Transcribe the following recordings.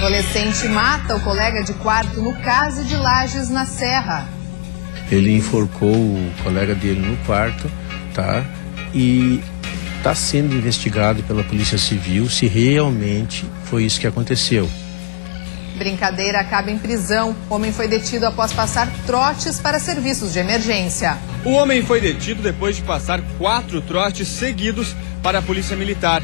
Adolescente mata o colega de quarto no CASE de Lages, na Serra. Ele enforcou o colega dele no quarto, tá? E está sendo investigado pela Polícia Civil se realmente foi isso que aconteceu. Brincadeira acaba em prisão. O homem foi detido após passar trotes para serviços de emergência. O homem foi detido depois de passar 4 trotes seguidos para a Polícia Militar.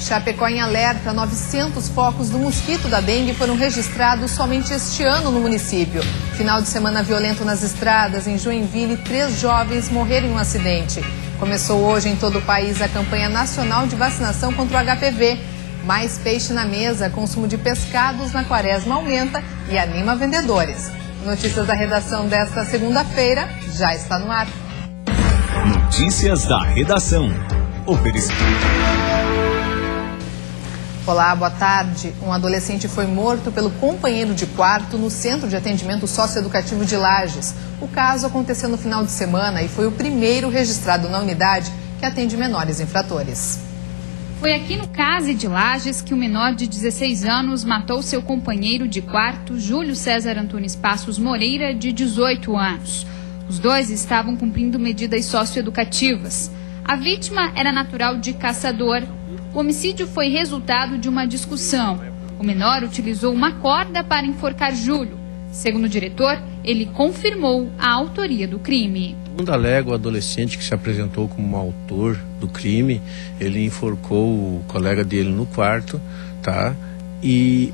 Chapecó em alerta, 900 focos do mosquito da dengue foram registrados somente este ano no município. Final de semana violento nas estradas, em Joinville, 3 jovens morreram em um acidente. Começou hoje em todo o país a campanha nacional de vacinação contra o HPV. Mais peixe na mesa, consumo de pescados na quaresma aumenta e anima vendedores. Notícias da redação desta segunda-feira já está no ar. Notícias da redação. Olá, boa tarde. Um adolescente foi morto pelo companheiro de quarto no Centro de Atendimento Socioeducativo de Lages. O caso aconteceu no final de semana e foi o primeiro registrado na unidade que atende menores infratores. Foi aqui no CASE de Lages que o menor de 16 anos matou seu companheiro de quarto, Júlio César Antunes Passos Moreira, de 18 anos. Os dois estavam cumprindo medidas socioeducativas. A vítima era natural de Caçador. O homicídio foi resultado de uma discussão. O menor utilizou uma corda para enforcar Júlio. Segundo o diretor, ele confirmou a autoria do crime. Segundo alega o adolescente que se apresentou como autor do crime, ele enforcou o colega dele no quarto, tá? E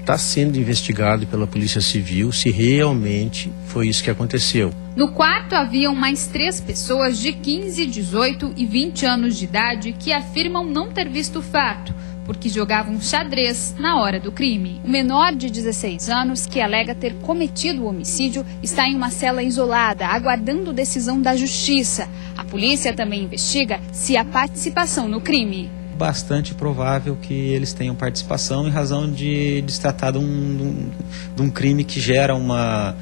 está sendo investigado pela Polícia Civil se realmente foi isso que aconteceu. No quarto haviam mais 3 pessoas de 15, 18 e 20 anos de idade que afirmam não ter visto o fato, porque jogavam xadrez na hora do crime. O menor de 16 anos, que alega ter cometido o homicídio, está em uma cela isolada, aguardando decisão da justiça. A polícia também investiga se há participação no crime. Bastante provável que eles tenham participação em razão de se tratar de um crime que gera uma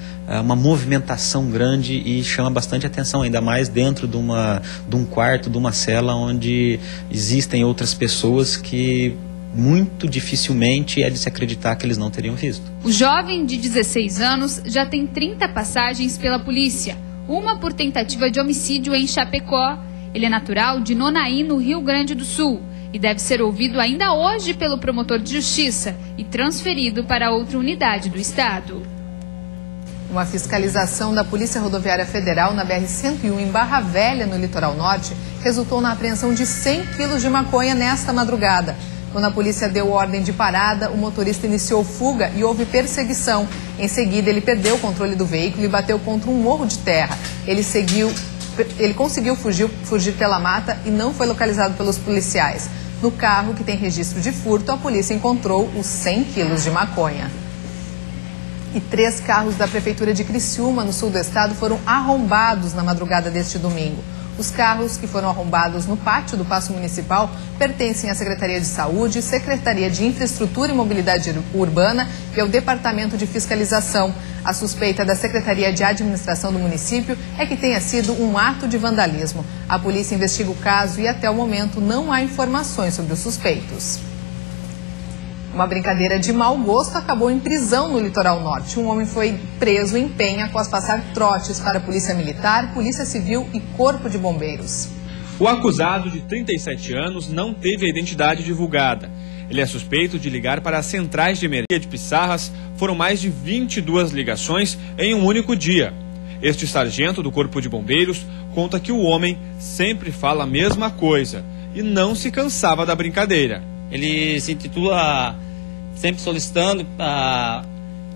movimentação grande e chama bastante atenção, ainda mais dentro de um quarto, de uma cela onde existem outras pessoas que muito dificilmente é de se acreditar que eles não teriam visto. O jovem de 16 anos já tem 30 passagens pela polícia, uma por tentativa de homicídio em Chapecó. Ele é natural de Nonaí, no Rio Grande do Sul, e deve ser ouvido ainda hoje pelo promotor de justiça e transferido para outra unidade do estado. Uma fiscalização da Polícia Rodoviária Federal na BR-101 em Barra Velha, no litoral norte, resultou na apreensão de 100 quilos de maconha nesta madrugada. Quando a polícia deu ordem de parada, o motorista iniciou fuga e houve perseguição. Em seguida, ele perdeu o controle do veículo e bateu contra um morro de terra. Ele conseguiu fugir pela mata e não foi localizado pelos policiais. No carro, que tem registro de furto, a polícia encontrou os 100 quilos de maconha. E 3 carros da Prefeitura de Criciúma, no sul do estado, foram arrombados na madrugada deste domingo. Os carros que foram arrombados no pátio do Paço Municipal pertencem à Secretaria de Saúde, Secretaria de Infraestrutura e Mobilidade Urbana e ao Departamento de Fiscalização. A suspeita da Secretaria de Administração do município é que tenha sido um ato de vandalismo. A polícia investiga o caso e até o momento não há informações sobre os suspeitos. Uma brincadeira de mau gosto acabou em prisão no litoral norte. Um homem foi preso em Penha após passar trotes para a Polícia Militar, Polícia Civil e Corpo de Bombeiros. O acusado, de 37 anos, não teve a identidade divulgada. Ele é suspeito de ligar para as centrais de emergência de Pissarras. Foram mais de 22 ligações em um único dia. Este sargento do Corpo de Bombeiros conta que o homem sempre fala a mesma coisa e não se cansava da brincadeira. Ele se intitula sempre solicitando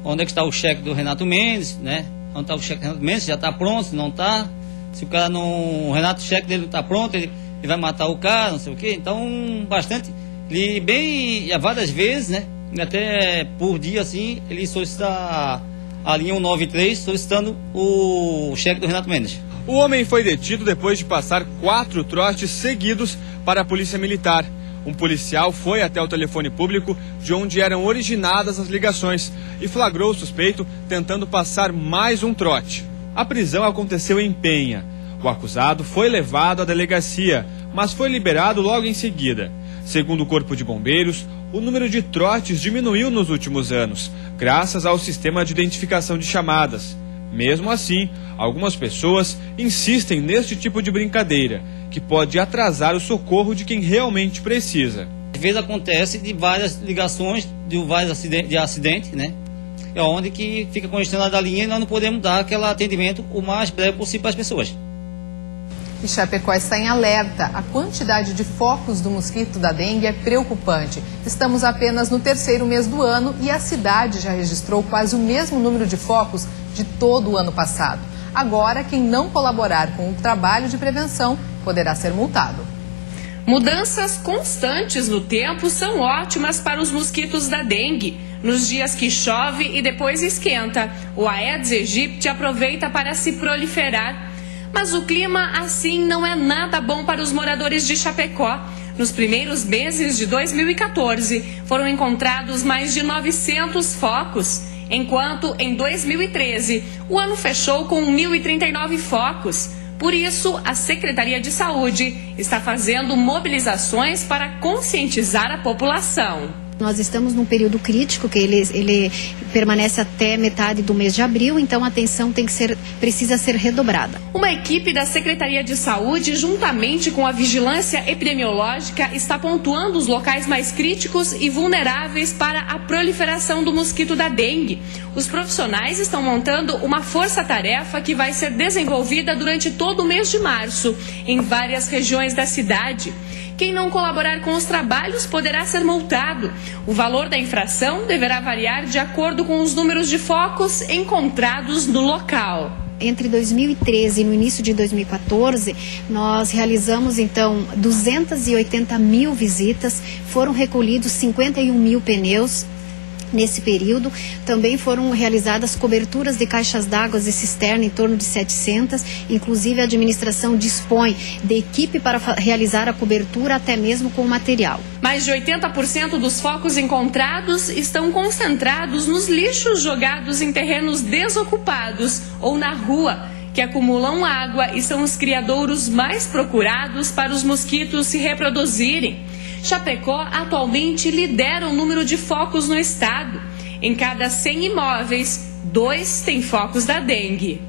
onde é que está o cheque do Renato Mendes, né? Onde está o cheque do Renato Mendes, já está pronto, se não está. Se o cara não... O Renato, o cheque dele não está pronto, ele vai matar o cara, não sei o quê. Então, bastante... Ele bem... várias vezes, né? Até por dia, assim, ele solicita a linha 193, solicitando o cheque do Renato Mendes. O homem foi detido depois de passar 4 trotes seguidos para a Polícia Militar. Um policial foi até o telefone público de onde eram originadas as ligações e flagrou o suspeito tentando passar mais um trote. A prisão aconteceu em Penha. O acusado foi levado à delegacia, mas foi liberado logo em seguida. Segundo o Corpo de Bombeiros, o número de trotes diminuiu nos últimos anos, graças ao sistema de identificação de chamadas. Mesmo assim, algumas pessoas insistem neste tipo de brincadeira, que pode atrasar o socorro de quem realmente precisa. Às vezes acontece de várias ligações, de vários acidentes, né? É onde que fica congestionada a linha e nós não podemos dar aquele atendimento o mais breve possível para as pessoas. E Chapecó está em alerta. A quantidade de focos do mosquito da dengue é preocupante. Estamos apenas no 3º mês do ano e a cidade já registrou quase o mesmo número de focos de todo o ano passado. Agora, quem não colaborar com o trabalho de prevenção poderá ser multado. Mudanças constantes no tempo são ótimas para os mosquitos da dengue. Nos dias que chove e depois esquenta, o Aedes aegypti aproveita para se proliferar. Mas o clima, assim, não é nada bom para os moradores de Chapecó. Nos primeiros meses de 2014, foram encontrados mais de 900 focos, enquanto em 2013, o ano fechou com 1.039 focos. Por isso, a Secretaria de Saúde está fazendo mobilizações para conscientizar a população. Nós estamos num período crítico, que ele permanece até metade do mês de abril, então a atenção precisa ser redobrada. Uma equipe da Secretaria de Saúde, juntamente com a Vigilância Epidemiológica, está pontuando os locais mais críticos e vulneráveis para a proliferação do mosquito da dengue. Os profissionais estão montando uma força-tarefa que vai ser desenvolvida durante todo o mês de março, em várias regiões da cidade. Quem não colaborar com os trabalhos poderá ser multado. O valor da infração deverá variar de acordo com os números de focos encontrados no local. Entre 2013 e no início de 2014, nós realizamos, então, 280 mil visitas, foram recolhidos 51 mil pneus. Nesse período, também foram realizadas coberturas de caixas d'água e cisterna em torno de 700, inclusive a administração dispõe de equipe para realizar a cobertura, até mesmo com material. Mais de 80% dos focos encontrados estão concentrados nos lixos jogados em terrenos desocupados ou na rua, que acumulam água e são os criadouros mais procurados para os mosquitos se reproduzirem. Chapecó atualmente lidera o número de focos no estado. Em cada 100 imóveis, 2 têm focos da dengue.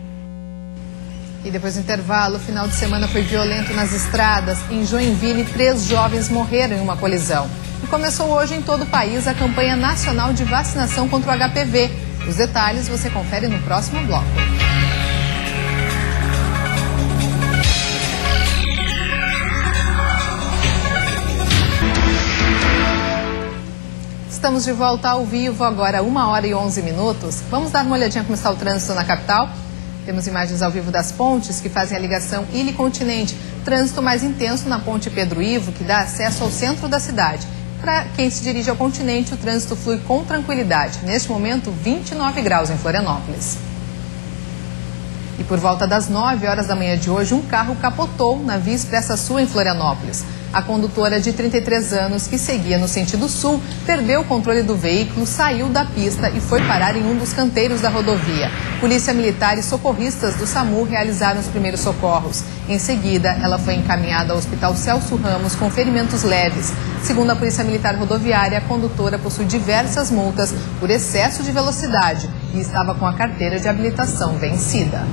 E depois do intervalo, o final de semana foi violento nas estradas. Em Joinville, 3 jovens morreram em uma colisão. E começou hoje em todo o país a campanha nacional de vacinação contra o HPV. Os detalhes você confere no próximo bloco. Estamos de volta ao vivo, agora 1h11. Vamos dar uma olhadinha como está o trânsito na capital? Temos imagens ao vivo das pontes que fazem a ligação Ilha-Continente. Trânsito mais intenso na ponte Pedro Ivo, que dá acesso ao centro da cidade. Para quem se dirige ao continente, o trânsito flui com tranquilidade. Neste momento, 29 graus em Florianópolis. E por volta das 9 horas da manhã de hoje, um carro capotou na Via Expressa Sul em Florianópolis. A condutora de 33 anos, que seguia no sentido sul, perdeu o controle do veículo, saiu da pista e foi parar em um dos canteiros da rodovia. Polícia Militar e socorristas do SAMU realizaram os primeiros socorros. Em seguida, ela foi encaminhada ao Hospital Celso Ramos com ferimentos leves. Segundo a Polícia Militar Rodoviária, a condutora possui diversas multas por excesso de velocidade e estava com a carteira de habilitação vencida.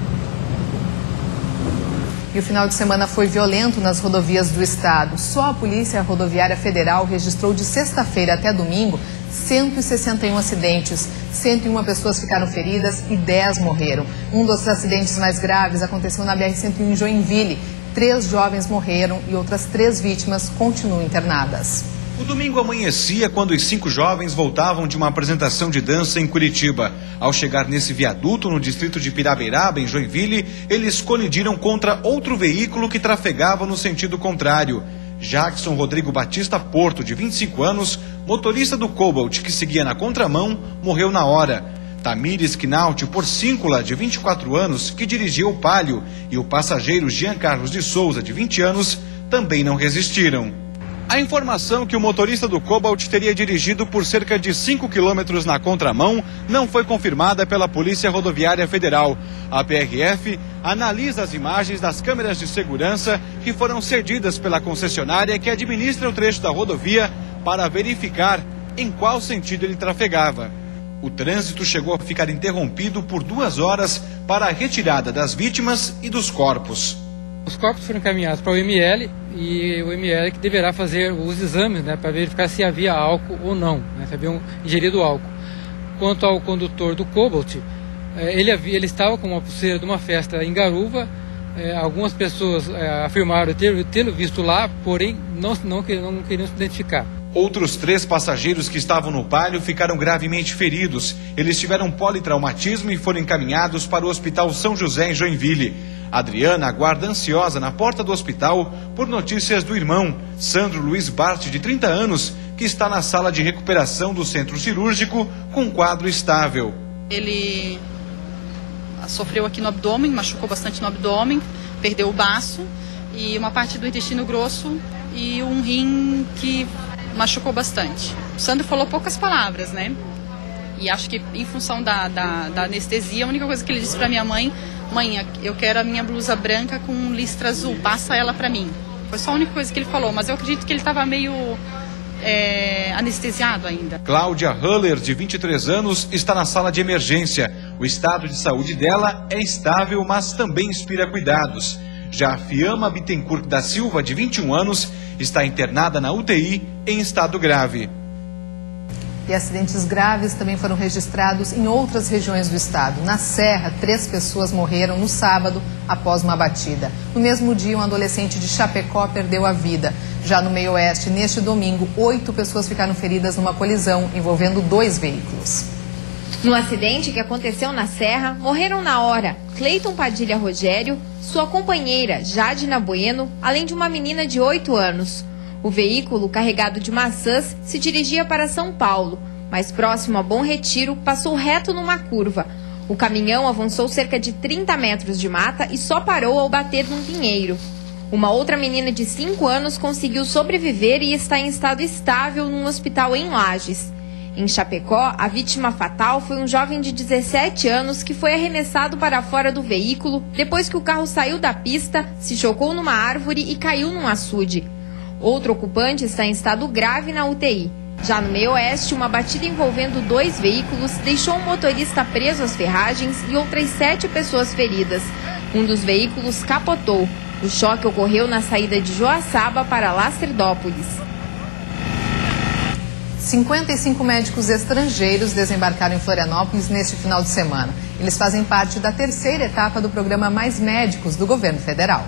E o final de semana foi violento nas rodovias do estado. Só a Polícia Rodoviária Federal registrou de sexta-feira até domingo 161 acidentes. 101 pessoas ficaram feridas e 10 morreram. Um dos acidentes mais graves aconteceu na BR-101 em Joinville. 3 jovens morreram e outras 3 vítimas continuam internadas. O domingo amanhecia quando os 5 jovens voltavam de uma apresentação de dança em Curitiba. Ao chegar nesse viaduto no distrito de Pirabeiraba, em Joinville, eles colidiram contra outro veículo que trafegava no sentido contrário. Jackson Rodrigo Batista Porto, de 25 anos, motorista do Cobalt, que seguia na contramão, morreu na hora. Tamires Quinaut Porcíncula, de 24 anos, que dirigia o Palio, e o passageiro Jean Carlos de Souza, de 20 anos, também não resistiram. A informação que o motorista do Cobalt teria dirigido por cerca de 5 quilômetros na contramão não foi confirmada pela Polícia Rodoviária Federal. A PRF analisa as imagens das câmeras de segurança que foram cedidas pela concessionária que administra o trecho da rodovia para verificar em qual sentido ele trafegava. O trânsito chegou a ficar interrompido por 2 horas para a retirada das vítimas e dos corpos. Os corpos foram encaminhados para o ML e o ML que deverá fazer os exames, né, para verificar se havia álcool ou não, né, se haviam ingerido álcool. Quanto ao condutor do Cobalt, ele estava com uma pulseira de uma festa em Garuva. Algumas pessoas afirmaram tê-lo visto lá, porém não queriam se identificar. Outros 3 passageiros que estavam no Palio ficaram gravemente feridos. Eles tiveram politraumatismo e foram encaminhados para o Hospital São José em Joinville. Adriana aguarda ansiosa na porta do hospital por notícias do irmão, Sandro Luiz Bart, de 30 anos, que está na sala de recuperação do centro cirúrgico com quadro estável. Ele sofreu aqui no abdômen, machucou bastante no abdômen, perdeu o baço e uma parte do intestino grosso e um rim que machucou bastante. O Sandro falou poucas palavras, né? E acho que em função da anestesia, a única coisa que ele disse para minha mãe: mãe, eu quero a minha blusa branca com listra azul, passa ela para mim. Foi só a única coisa que ele falou, mas eu acredito que ele estava meio anestesiado ainda. Cláudia Haller, de 23 anos, está na sala de emergência. O estado de saúde dela é estável, mas também inspira cuidados. Já a Fiamma Bittencourt da Silva, de 21 anos, está internada na UTI em estado grave. E acidentes graves também foram registrados em outras regiões do estado. Na Serra, 3 pessoas morreram no sábado após uma batida. No mesmo dia, um adolescente de Chapecó perdeu a vida. Já no Meio-Oeste, neste domingo, 8 pessoas ficaram feridas numa colisão envolvendo 2 veículos. No acidente que aconteceu na Serra, morreram na hora Cleiton Padilha Rogério, sua companheira Jadina Bueno, além de uma menina de 8 anos. O veículo, carregado de maçãs, se dirigia para São Paulo, mas próximo a Bom Retiro, passou reto numa curva. O caminhão avançou cerca de 30 metros de mata e só parou ao bater num pinheiro. Uma outra menina de 5 anos conseguiu sobreviver e está em estado estável num hospital em Lages. Em Chapecó, a vítima fatal foi um jovem de 17 anos que foi arremessado para fora do veículo depois que o carro saiu da pista, se chocou numa árvore e caiu num açude. Outro ocupante está em estado grave na UTI. Já no Meio-Oeste, uma batida envolvendo 2 veículos deixou um motorista preso às ferragens e outras 7 pessoas feridas. Um dos veículos capotou. O choque ocorreu na saída de Joaçaba para Lacerdópolis. 55 médicos estrangeiros desembarcaram em Florianópolis neste final de semana. Eles fazem parte da 3ª etapa do programa Mais Médicos do governo federal.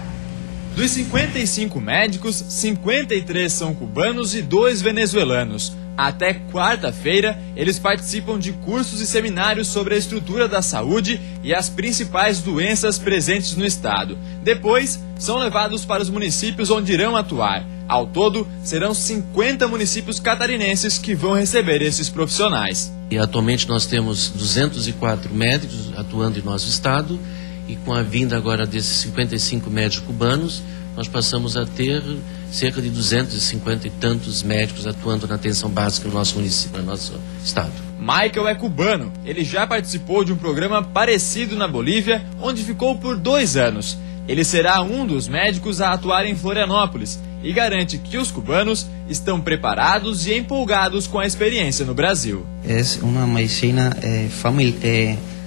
Dos 55 médicos, 53 são cubanos e 2 venezuelanos. Até quarta-feira, eles participam de cursos e seminários sobre a estrutura da saúde e as principais doenças presentes no estado. Depois, são levados para os municípios onde irão atuar. Ao todo, serão 50 municípios catarinenses que vão receber esses profissionais. E atualmente nós temos 204 médicos atuando em nosso estado. E com a vinda agora desses 55 médicos cubanos, nós passamos a ter cerca de 250 e tantos médicos atuando na atenção básica no nosso município, no nosso estado. Michael é cubano. Ele já participou de um programa parecido na Bolívia, onde ficou por 2 anos. Ele será um dos médicos a atuar em Florianópolis e garante que os cubanos estão preparados e empolgados com a experiência no Brasil. É uma medicina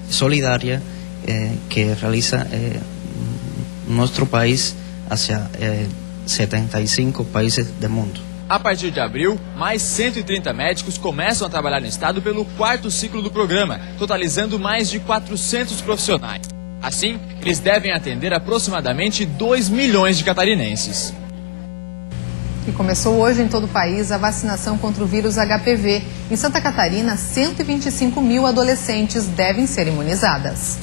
solidária que realiza nosso país hacia 75 países do mundo. A partir de abril, mais 130 médicos começam a trabalhar no estado pelo 4º ciclo do programa, totalizando mais de 400 profissionais. Assim, eles devem atender aproximadamente 2 milhões de catarinenses. E começou hoje em todo o país a vacinação contra o vírus HPV. Em Santa Catarina, 125 mil adolescentes devem ser imunizadas.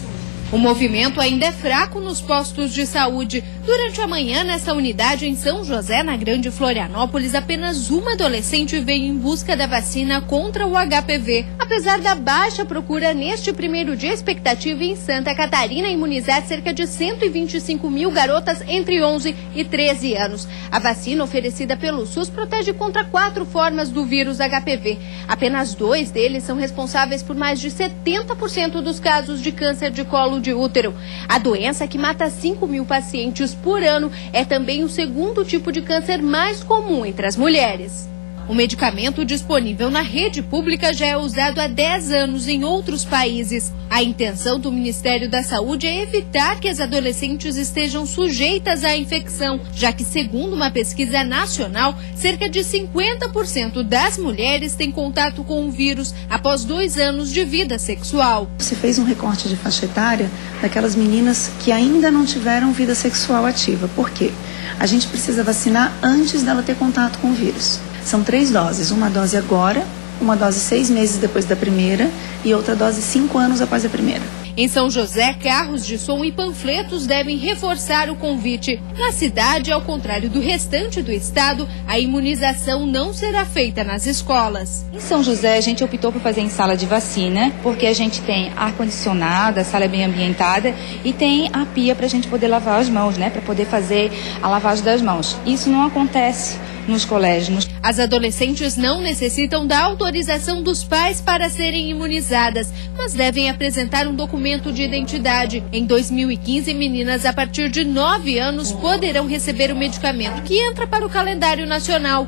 O movimento ainda é fraco nos postos de saúde. Durante a manhã, nessa unidade em São José, na Grande Florianópolis, apenas uma adolescente veio em busca da vacina contra o HPV. Apesar da baixa procura, neste primeiro dia, a expectativa em Santa Catarina é imunizar cerca de 125 mil garotas entre 11 e 13 anos. A vacina oferecida pelo SUS protege contra 4 formas do vírus HPV. Apenas 2 deles são responsáveis por mais de 70% dos casos de câncer de colo de útero. A doença, que mata 5 mil pacientes por ano, é também o 2º tipo de câncer mais comum entre as mulheres. O medicamento disponível na rede pública já é usado há 10 anos em outros países. A intenção do Ministério da Saúde é evitar que as adolescentes estejam sujeitas à infecção, já que, segundo uma pesquisa nacional, cerca de 50% das mulheres têm contato com o vírus após 2 anos de vida sexual. Se fez um recorte de faixa etária daquelas meninas que ainda não tiveram vida sexual ativa. Por quê? A gente precisa vacinar antes dela ter contato com o vírus. São 3 doses, uma dose agora, uma dose 6 meses depois da primeira e outra dose 5 anos após a primeira. Em São José, carros de som e panfletos devem reforçar o convite. Na cidade, ao contrário do restante do estado, a imunização não será feita nas escolas. Em São José, a gente optou por fazer em sala de vacina, porque a gente tem ar-condicionado, a sala é bem ambientada e tem a pia para a gente poder lavar as mãos, para poder fazer a lavagem das mãos. Isso não acontece nos colégios. As adolescentes não necessitam da autorização dos pais para serem imunizadas, mas devem apresentar um documento de identidade. Em 2015, meninas a partir de 9 anos poderão receber o medicamento, que entra para o calendário nacional.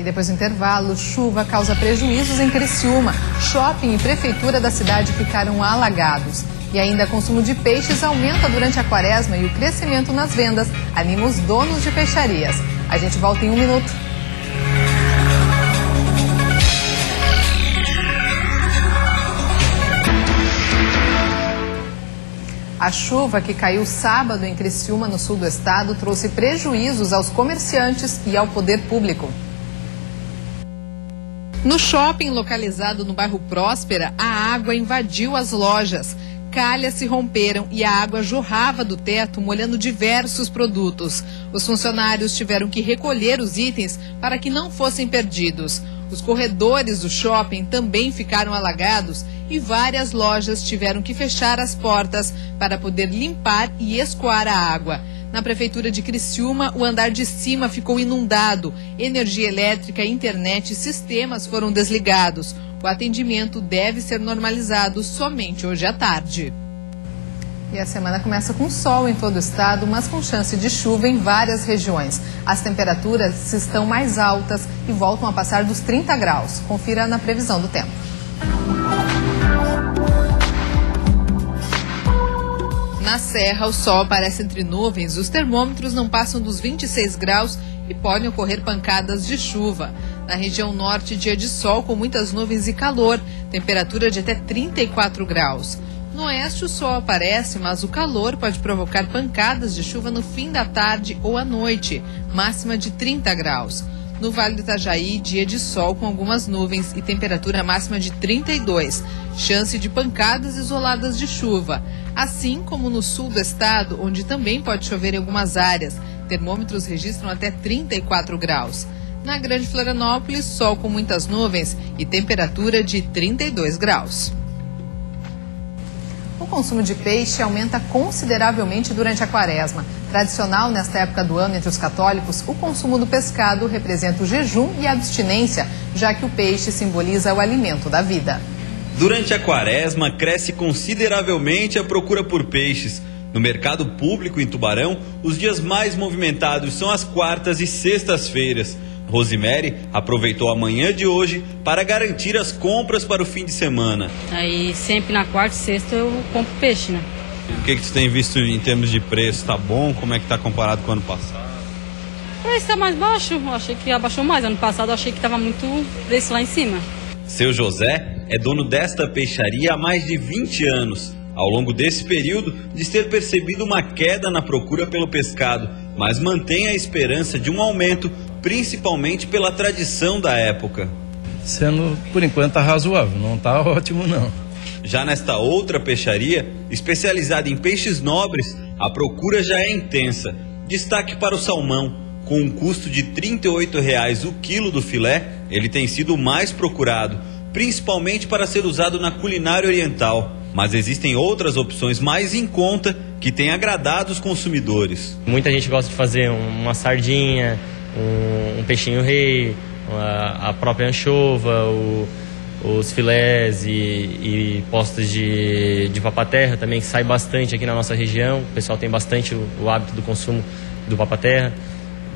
E depois do intervalo, chuva causa prejuízos em Criciúma. Shopping e prefeitura da cidade ficaram alagados. E ainda consumo de peixes aumenta durante a quaresma e o crescimento nas vendas anima os donos de peixarias. A gente volta em 1 minuto. A chuva que caiu sábado em Criciúma, no sul do estado, trouxe prejuízos aos comerciantes e ao poder público. No shopping localizado no bairro Próspera, a água invadiu as lojas. Calhas se romperam e a água jorrava do teto, molhando diversos produtos. Os funcionários tiveram que recolher os itens para que não fossem perdidos. Os corredores do shopping também ficaram alagados e várias lojas tiveram que fechar as portas para poder limpar e escoar a água. Na prefeitura de Criciúma, o andar de cima ficou inundado. Energia elétrica, internet e sistemas foram desligados. O atendimento deve ser normalizado somente hoje à tarde. E a semana começa com sol em todo o estado, mas com chance de chuva em várias regiões. As temperaturas estão mais altas e voltam a passar dos 30 graus. Confira na previsão do tempo. Na Serra, o sol aparece entre nuvens, os termômetros não passam dos 26 graus e podem ocorrer pancadas de chuva. Na região norte, dia de sol com muitas nuvens e calor, temperatura de até 34 graus. No oeste, o sol aparece, mas o calor pode provocar pancadas de chuva no fim da tarde ou à noite, máxima de 30 graus. No Vale do Itajaí, dia de sol com algumas nuvens e temperatura máxima de 32, chance de pancadas isoladas de chuva. Assim como no sul do estado, onde também pode chover em algumas áreas, termômetros registram até 34 graus. Na Grande Florianópolis, sol com muitas nuvens e temperatura de 32 graus. O consumo de peixe aumenta consideravelmente durante a quaresma. Tradicional nesta época do ano entre os católicos, o consumo do pescado representa o jejum e a abstinência, já que o peixe simboliza o alimento da vida. Durante a quaresma, cresce consideravelmente a procura por peixes. No mercado público em Tubarão, os dias mais movimentados são as quartas e sextas-feiras. Rosemary aproveitou a manhã de hoje para garantir as compras para o fim de semana. Aí sempre na quarta e sexta eu compro peixe, né? O que você tem visto em termos de preço? Tá bom? Como é que tá comparado com o ano passado? O preço tá mais baixo, eu achei que abaixou mais. Ano passado eu achei que tava muito preço lá em cima. Seu José é dono desta peixaria há mais de 20 anos. Ao longo desse período, diz ter percebido uma queda na procura pelo pescado, mas mantém a esperança de um aumento, principalmente pela tradição da época. Sendo, por enquanto, tá razoável, não tá ótimo não. Já nesta outra peixaria, especializada em peixes nobres, a procura já é intensa. Destaque para o salmão. Com um custo de R$ 38,00 o quilo do filé, ele tem sido o mais procurado, principalmente para ser usado na culinária oriental. Mas existem outras opções mais em conta que têm agradado os consumidores. Muita gente gosta de fazer uma sardinha, um peixinho rei, a própria anchova, os filés e postos de papaterra também, que sai bastante aqui na nossa região. O pessoal tem bastante o hábito do consumo do papaterra.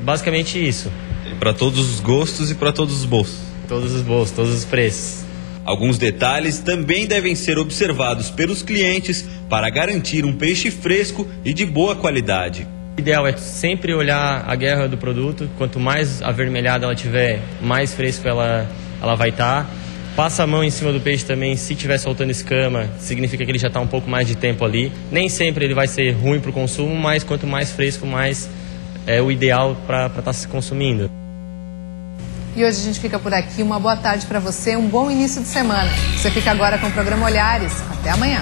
Basicamente isso. Para todos os gostos e para todos os bolsos. Todos os bolsos, todos os preços. Alguns detalhes também devem ser observados pelos clientes para garantir um peixe fresco e de boa qualidade. O ideal é sempre olhar a guerra do produto. Quanto mais avermelhada ela tiver, mais fresco ela vai estar. Passa a mão em cima do peixe também. Se estiver soltando escama, significa que ele já está um pouco mais de tempo ali. Nem sempre ele vai ser ruim para o consumo, mas quanto mais fresco, mais é o ideal para estar se consumindo. E hoje a gente fica por aqui. Uma boa tarde para você, um bom início de semana. Você fica agora com o programa Olhares. Até amanhã.